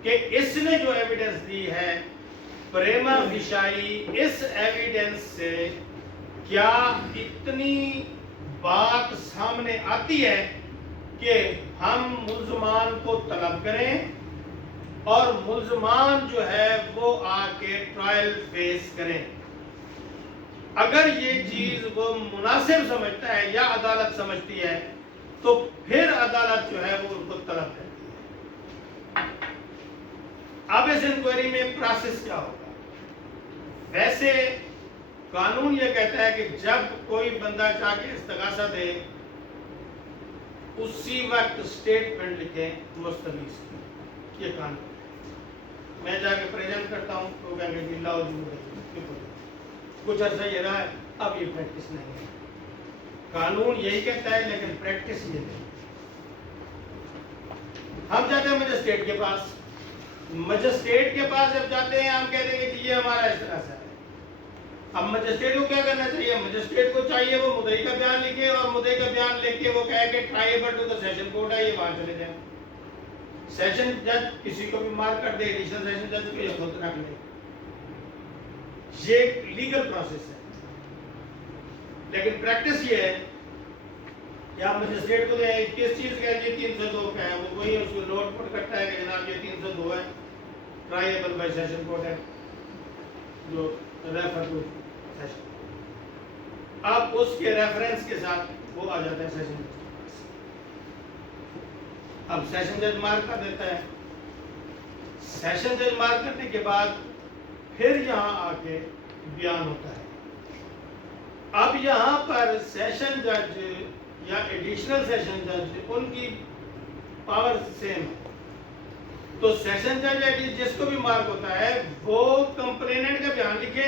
کہ اس نے جو ایویڈنس دی ہے پریما فیشائی اس ایویڈنس سے کیا اتنی بات سامنے آتی ہے کہ ہم ملزمان کو طلب کریں اور ملزمان جو ہے وہ آ کے ٹرائل فیس کریں. اگر یہ چیز وہ مناسب سمجھتا ہے یا عدالت سمجھتی ہے تو پھر عدالت جو ہے وہ ان کو طلب کرتی ہے. اب اس انکوائری میں پروسیس کیا ہوگا؟ ویسے قانون یہ کہتا ہے کہ جب کوئی بندہ جا کے استغاثہ دے اسی وقت اسٹیٹمنٹ لکھیں مستغیث کی. یہ قانون میں جا کے پریزنٹ کرتا ہوں تو کہیں گے لا کچھ عرصہ یہ رہا ہے، اب یہ پریکٹس نہیں ہے. قانون یہی کہتا ہے لیکن پریکٹس یہ نہیں. ہم جاتے ہیں مجسٹریٹ کے پاس. مجسٹریٹ کے پاس جب جاتے ہیں ہم کہتے ہیں کہ یہ ہمارا اس طرح سے ہے. اب مجسٹریٹ کو کیا کرنا چاہیے؟ مجسٹریٹ کو چاہیے وہ مدعی کا بیان لکھے اور مدعی کا بیان لکھ کے وہ کہے کہ triable to the session court ہے، یہ وہاں چلے جائیں. سیشن جج کسی کو بھی مار کر دے، ایڈیشنل سیشن جج کو یہ خود رکھ لے. یہ ایک لیگل پروسیس ہے. لیکن پریکٹس یہ ہے کہ آپ مجسٹریٹ کو دیں کس چیز کا یہ 302 کا ہے، وہ وہی اس کو نوٹ پٹ کرتا ہے کہ جناب یہ 302 ہے، ٹرائیبل بائی سیشن کورٹ ہے جو ریفر ٹو سیشن. اب اس کے ریفرنس کے ساتھ وہ آ جاتا ہے سیشن جج. اب سیشن جج مارک کر دیتا ہے. سیشن جج مارک کرنے کے بعد پھر یہاں آ کے بیان ہوتا ہے. اب یہاں پر سیشن جج یا ایڈیشنل سیشن جج ان کی پاور سیم ہے. تو سیشن جج جس کو بھی مارک ہوتا ہے وہ کمپلیننٹ کا بیان لکھے.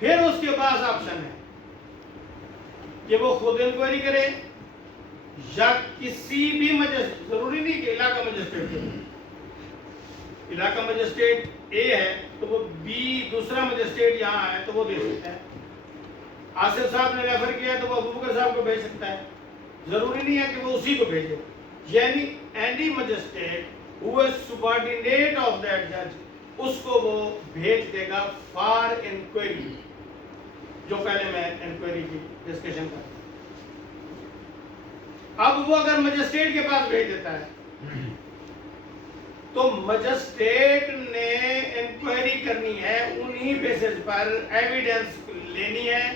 پھر اس کے پاس آپشن ہے کہ وہ خود انکوائری کرے یا کسی بھی مجسٹریٹ، ضروری نہیں کہ علاقہ مجسٹریٹ کرے. علاقہ مجسٹریٹ اے ہے تو وہ بی دوسرا مجسٹریٹ یہاں ہے تو وہ دے سکتا ہے. آصف صاحب نے ریفر کیا تو وہ ابوبکر صاحب کو بھیج سکتا ہے. ضروری نہیں ہے کہ وہ اسی کو بھیجے. یعنی any magistrate who is subordinate of that جج اس کو وہ بھیج دے گا فار انکوائری. جو پہلے میں انکوائری کی ڈسکشن کرتا. اب وہ اگر مجسٹریٹ کے پاس بھیج دیتا ہے تو مجسٹریٹ نے انکوائری کرنی ہے، انہی بیسس پر ایویڈنس لینی ہے،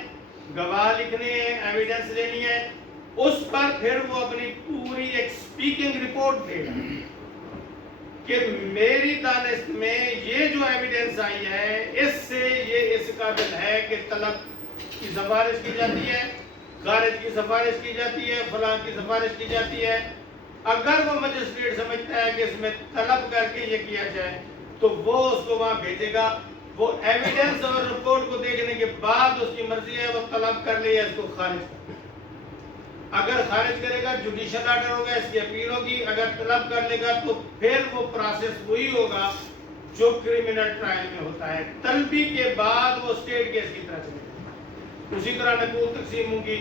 گواہ لکھنے ہیں، ایویڈنس لینی ہے. اس پر پھر وہ اپنی پوری ایک سپیکنگ رپورٹ دے گا کہ میری دانست میں یہ جو ایویڈنس آئی ہے اس سے یہ اس قابل ہے کہ طلب کی سفارش کی جاتی ہے، خارج کی سفارش کی جاتی ہے، فلاں کی سفارش کی جاتی ہے. اگر وہ مجسٹریٹ سمجھتا ہے کہ اس میں طلب کر کے یہ کیا جائے تو وہ اس کو وہاں بھیجے گا. وہ ایویڈنس اور رپورٹ کو دیکھنے کے بعد اس کی مرضی ہے وہ طلب کر لے یا اس کو خارج کر لے. اگر خارج کرے گا جوڈیشل آرڈر ہوگا، اس کی اپیل ہوگی. اگر طلب کر لے گا تو پھر وہ پروسیس وہی ہوگا جو کرمنل ٹرائل میں ہوتا ہے. طلبی کے بعد وہ اسٹیٹ کیس کی طرح چلے گا. اسی طرح نقول تقسیم ہوگی،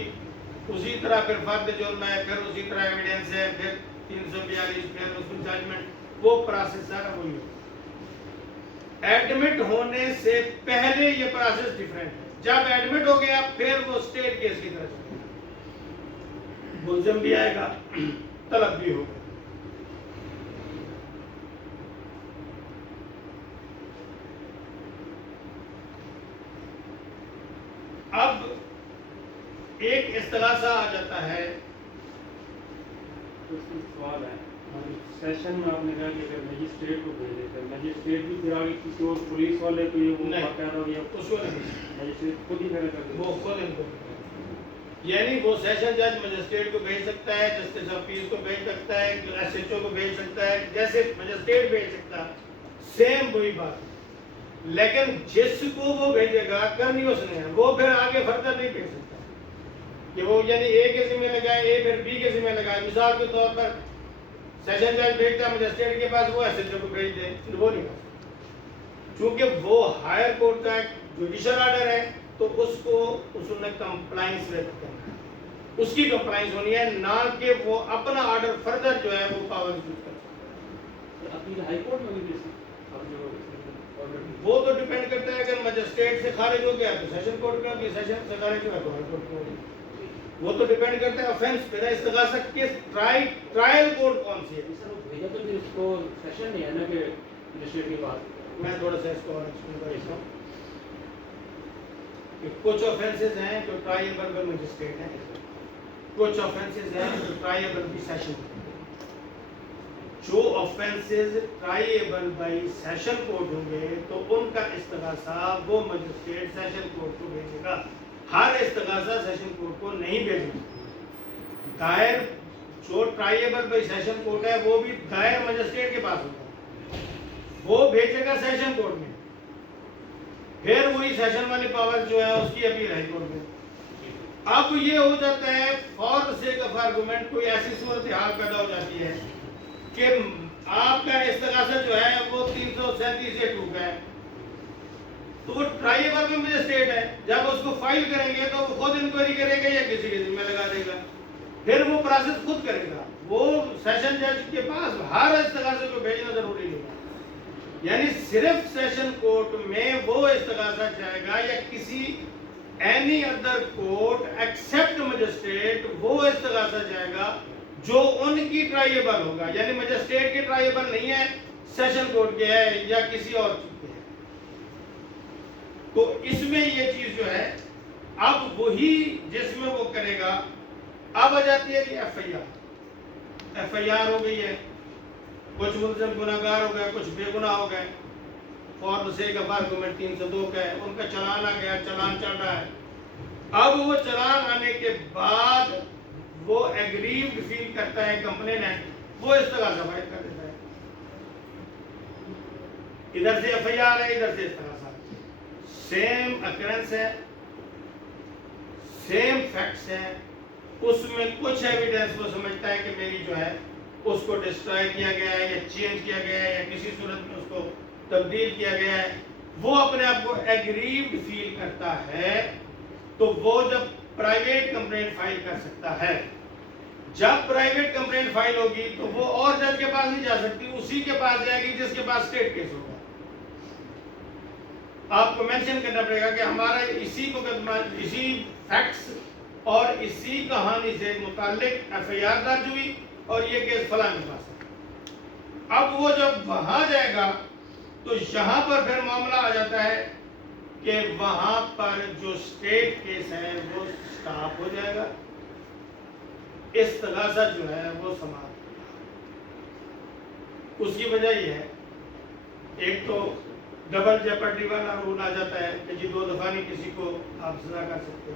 اسی طرح پھر فرد جرم ہے، پھر اسی طرح ایویڈنس ہے، پھر 342 پھر اس کو ججمنٹ. وہ پروسیس سارا وہی ہوگا. ایڈمٹ ہونے سے پہلے یہ پروسیس ڈیفرنٹ ہے. جب ایڈمٹ ہو گیا پھر وہ اسٹیٹ کیس کی طرح چلے گا. ملزم بھی آئے گا، طلب بھی ہوگا. اب ایک استغاثہ آ جاتا ہے. سوال ہے سیشن میں آپ نے کہا کہ اگر مجسٹریٹ کو بھیج دیتے ہیں، مجسٹریٹ بھی پھر آگے کسی اور پولیس والے کو یہ وہ باقاعدہ ہو گیا اس کو نہیں، مجسٹریٹ خود ہی کرے گا، وہ خود ان کو. یعنی وہ سیشن جج مجسٹریٹ کو بھیج سکتا ہے، جسٹس آف پیس کو بھیج سکتا ہے، ایس ایچ او کو بھیج سکتا ہے، جیسے مجسٹریٹ بھیج سکتا ہے. سیم وہی بات. لیکن جس کو وہ بھیجے گا کرنی اس نے ہے، وہ پھر آگے فردر نہیں بھیج سکتا کہ وہ یعنی اے کے ذمہ لگائے، اے پھر بی کے ذمہ لگائے. مثال کے طور پر سیشن جج بھیجتا ہے مجسٹریٹ کے پاس، وہ ایس ایچ او کو بھیج دے، وہ نہیں کر سکتا. چونکہ وہ ہائر کورٹ کا ایک جوڈیشل آرڈر ہے تو اس کو اس نے کمپلائنس رکھتے ہیں، اس کی کمپلائنس ہونی ہے، نہ کہ وہ اپنا آرڈر فردر جو ہے وہ پاور یوز کر سکتا ہے. اپیل ہائی کورٹ میں بھی وہ تو ڈیپینڈ کرتا ہے اگر مجسٹریٹ سے خارج ہو گیا تو سیشن کورٹ میں ہوگی، سیشن سے خارج ہوا تو ہائی کورٹ میں ہوگی. وہ تو ڈیپینڈ کرتا ہے آفینس پہ. استغاثہ کس ٹرائل کورٹ کون سی ہے. بھیجا تو پھر اس کو سیشن نہیں ہے نا کہ مجسٹریٹ کے پاس. میں تھوڑا سا اس کو اور ایکسپلین کر دیتا ہوں کہ کچھ آفینسز ہیں جو ٹرائیبل پر مجسٹریٹ ہیں، کچھ آفینسز ہیں جو ٹرائیبل بھی سیشن. جو offences tribal by session court ہوں گے تو ان کا استغاثہ وہ مجسٹریٹ سیشن کورٹ کو بھیجے گا. ہر استغاثہ سیشن کورٹ کو نہیں بھیجے گا. دائر جو ٹرائیبل بائی سیشن کورٹ ہے وہ بھی دائر مجسٹریٹ کے پاس ہوگا, وہ بھیجے گا سیشن کورٹ میں, پھر وہی سیشن والی پاور جو ہے اس کی اپیل ہائی کورٹ میں. اب یہ ہو جاتا ہے for the sake of argument کوئی ایسی صورتحال پیدا ہو جاتی ہے کہ آپ کا استغاثہ جو ہے وہ 337 سے ٹوکا ہے, تو وہ ٹرائیبل میں مجسٹریٹ ہے, جب اس کو فائل کریں گے تو وہ خود انکوائری کرے گا یا کسی کے ذمہ لگا دے گا, پھر وہ پروسیس خود کرے گا. وہ سیشن جج کے پاس ہر استغاثے کو بھیجنا ضروری نہیں ہے, یعنی صرف سیشن کورٹ میں وہ استغاثہ جائے گا یا کسی any other court accept magistrate وہ استغاثہ جائے گا جو ان کی ٹرائیبل ہوگا, یعنی مجسٹریٹ کی ٹرائیبل نہیں ہے, سیشن کورٹ کے ہے یا کسی اور چیز کے ہے. تو اس میں یہ چیز جو ہے اب وہی جس میں وہ کرے گا. اب آ جاتی ہے کہ ایف آئی آر ہو گئی ہے, کچھ ملزم گناہگار ہو گئے, کچھ بے گناہ ہو گئے, for the sake of argument 302 کا ہے, ان کا چلان آ گیا, چلان چل رہا ہے. اب وہ چلان آنے کے بعد وہ ایگریوڈ فیل کرتا ہے کمپلیننٹ, وہ استغاثہ فائل کر دیتا ہے. ادھر سے ایف آئی آر ہے, ادھر سے استغاثہ, سیم اکرنس ہے, سیم فیکٹس ہیں, اس میں کچھ ایویڈنس وہ سمجھتا ہے کہ میری جو ہے اس کو ڈسٹرائے کیا گیا ہے یا چینج کیا گیا ہے یا کسی صورت میں اس کو تبدیل کیا گیا ہے, وہ اپنے آپ کو ایگریوڈ فیل کرتا ہے, تو وہ جب پرائیویٹ کمپلینٹ فائل کر سکتا ہے. جب پرائیویٹ کمپلینٹ فائل ہوگی تو وہ اور جج کے پاس نہیں جا سکتی, اسی کے پاس جائے گی جس کے پاس اسٹیٹ کیس ہوگا. آپ کو مینشن کرنا پڑے گا کہ ہمارا اسی مقدمہ, اسی فیکٹس اور اسی کہانی سے متعلق ایف آئی آر درج ہوئی اور یہ کیس فلاں کے پاس ہے. اب وہ جب وہاں جائے گا تو یہاں پر پھر معاملہ آ جاتا ہے کہ وہاں پر جو اسٹیٹ کیس ہے وہ سٹاپ ہو جائے گا, استغاثہ جو ہے وہ سماعت. اس کی وجہ یہ ہے, ایک تو ڈبل جیپرڈی والا رول آ جاتا ہے کہ جی 2 دفعہ نہیں کسی کو آپ سزا کر سکتے.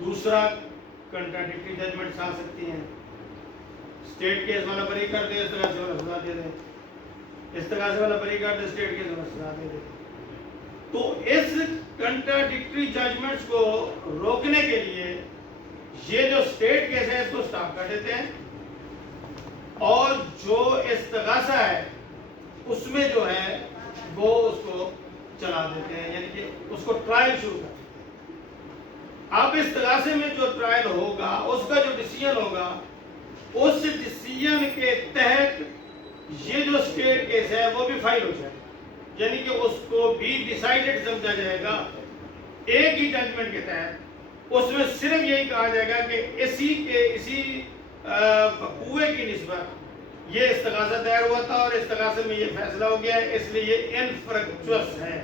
دوسرا کنٹراڈکٹری ججمنٹس آ سکتی ہیں, اسٹیٹ کیس والا بری کر دے, استغاثے والا سزا دے دے, استغاثے والا بری کر دے, اسٹیٹ کیس والا سزا دے دے. تو اس کنٹراڈکٹری ججمنٹس کو روکنے کے لیے یہ جو اسٹیٹ کیس ہے اس کو سٹاپ کر دیتے ہیں, اور جو استغاثہ ہے اس میں جو ہے وہ اس کو چلا دیتے ہیں, یعنی کہ اس کو ٹرائل شروع کر دیتے ہیں. اب استغاثے میں جو ٹرائل ہوگا اس کا جو ڈیسیژن ہوگا, اس ڈیسیژن کے تحت یہ جو اسٹیٹ کیس ہے وہ بھی فائل ہو جائے گا, یعنی کہ اس کو بھی ڈیسائیڈڈ سمجھا جائے گا ایک ہی ججمنٹ کے تحت. اس میں صرف یہی کہا جائے گا کہ اسی وقوعے کی نسبت یہ استغاثہ دائر ہوا تھا اور استغاثے میں یہ فیصلہ ہو گیا ہے, اس لیے یہ انفرکچوس ہے.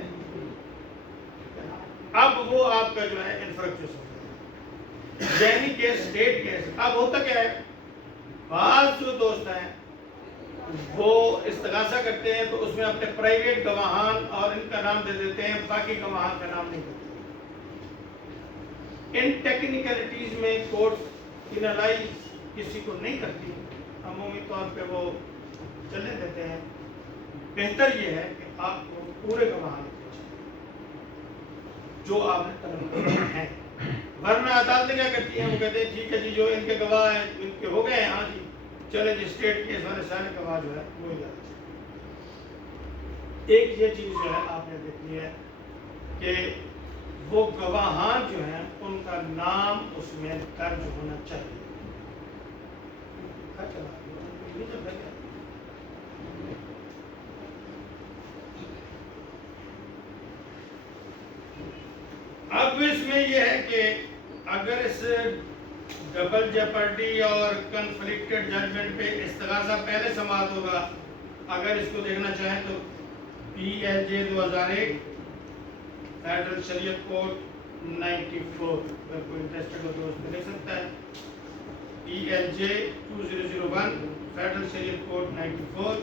اب وہ آپ کا جو ہے انفرکچوس ہو گیا, یعنی کہ اسٹیٹ کیس. اب ہوتا کیا ہے, بعض جو دوست ہیں وہ استغاثہ کرتے ہیں تو اس میں اپنے پرائیویٹ گواہان اور ان کا نام دے دیتے ہیں, باقی گواہان کا نام نہیں دیتے. ان ٹیکنیکلٹیز میں کورٹ پینالائز کسی کو نہیں کرتی, عمومی طور پہ وہ چلنے دیتے ہیں. بہتر یہ ہے کہ آپ کو پورے گواہان جو آپ نے طلب کیے ہیں, ورنہ عدالتیں کیا کرتی ہیں, وہ کہتے ہیں ٹھیک ہے جی جو ان کے گواہ ہیں ان کے ہو گئے ہیں, ہاں جی چلے جی اسٹیٹ کیس والے سارے گواہ جو ہے وہ ہی جاتے ہیں. ایک یہ چیز جو ہے آپ نے دیکھی ہے کہ وہ گواہان جو ہیں ان کا نام اس میں درج ہونا چاہیے. اب اس میں یہ ہے کہ اگر اس ڈبل جیپرڈی اور کنفلکٹڈ ججمنٹ پہ استغاثہ پہلے سماعت ہوگا, اگر اس کو دیکھنا چاہیں تو PLJ 2001 فیڈرل شریعت کوڈ 94, اگر کوئی انٹرسٹڈ ہو تو اس پہ دیکھ سکتا ہے. PLJ 2001 Federal Sheriff Code 94,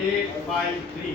853।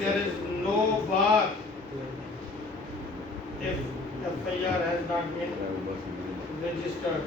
there is no bar if FIR has not been registered.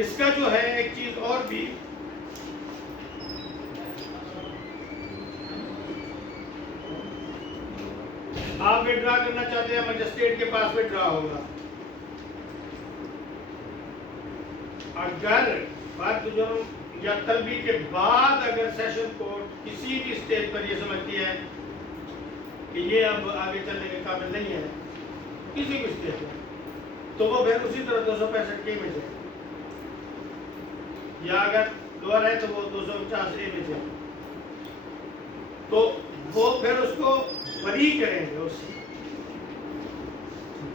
اس کا جو ہے ایک چیز اور بھی آپ وڈرا کرنا چاہتے ہیں مجسٹریٹ کے پاس وڈرا ہوگا. اگر فرد جرم یا طلبی کے بعد اگر سیشن کورٹ کسی بھی اسٹیج پر یہ سمجھتی ہے کہ یہ اب آگے چلنے کے قابل نہیں ہے کسی بھی اسٹیج پر, تو وہ پھر اسی طرح 265 کے میں جائے, یا اگر لوور ہے تو وہ 250 اے میں جائے, تو وہ پھر اس کو بری کریں گے. اس سے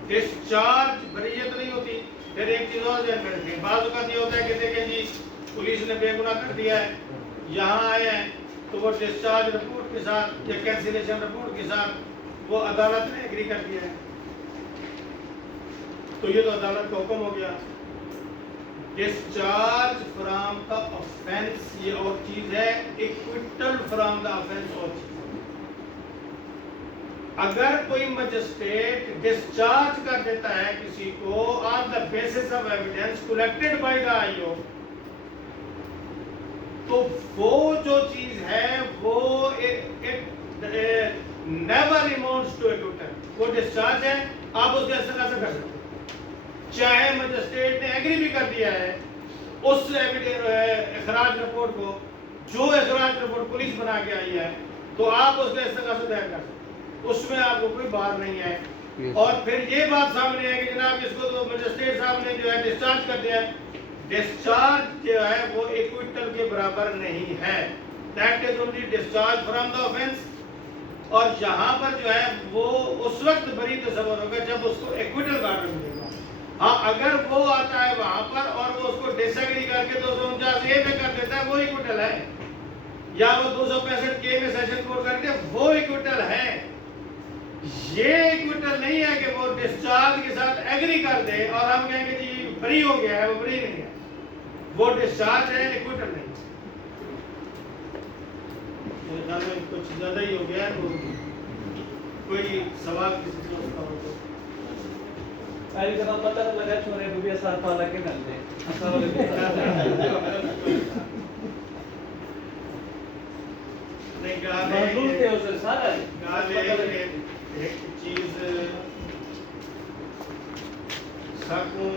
ڈسچارج بریت نہیں ہوتی. پھر ایک چیز اور ذہن میں رکھیں, بعض اوقات یہ ہوتا ہے کہ دیکھیں جی پولیس نے بے گناہ کر دیا ہے, یہاں آئے ہیں تو وہ ڈسچارج رپورٹ کے ساتھ یا کینسلیشن رپورٹ کے ساتھ وہ عدالت نے ایگری کر دیا ہے, تو یہ تو عدالت کا حکم ہو گیا. ڈسچارج فرام دا آفینس یہ اور چیز ہے, ایکویٹل فرام دا آفینس اور چیز. اگر کوئی مجسٹریٹ ڈسچارج کر دیتا ہے کسی کو on the basis of evidence collected by the IO او, تو وہ جو چیز ہے وہ نیور اماؤنٹس ٹو ایکویٹل. وہ ڈسچارج ہے, آپ اس کے اثر کر سکتے ہیں, چاہے مجسٹریٹ نے ایگری بھی کر دیا ہے اس اخراج رپورٹ کو, جو اخراج رپورٹ پولیس بنا کے آئی ہے, تو آپ اس کے استغاثہ دائر کر سکتے ہیں, اس میں آپ کو کوئی بات نہیں ہے. اور پھر یہ بات سامنے ہے کہ جناب اس کو تو مجسٹریٹ صاحب نے جو ہے ڈسچارج کر دیا ہے, ڈسچارج جو ہے وہ ایکویٹل کے برابر نہیں ہے. That is only discharge from the offence. اور یہاں پر جو ہے وہ اس وقت بری تصور ہوگا جب اس کو ایکویٹل کا آرڈر ملے گا. ہاں اگر وہ آتا ہے وہاں پر اور وہ اس کو ڈس ایگری کر کے 249 اے میں کر دیتا ہے, وہ ایکویٹل ہے, یا وہ 265 کے میں سیشن کورٹ کر کے وہ ایکویٹل ہے. یہ ایکویٹل نہیں ہے کہ وہ ڈسچارج کے ساتھ ایگری کر دے اور ہم کہیں گے جی بری ہو گیا ہے, وہ بری نہیں ہے, وہ ڈسچارج ہے, ایکویٹل نہیں. میرے خیال میں کچھ زیادہ ہی ہو گیا ہے. کوئی سوال کسی دوست کا ہو تو آئی جناب پتہ لگا چھوڑے کو بھی اثر پالا کے نل دے اثر نہیں ایک چیز سب کو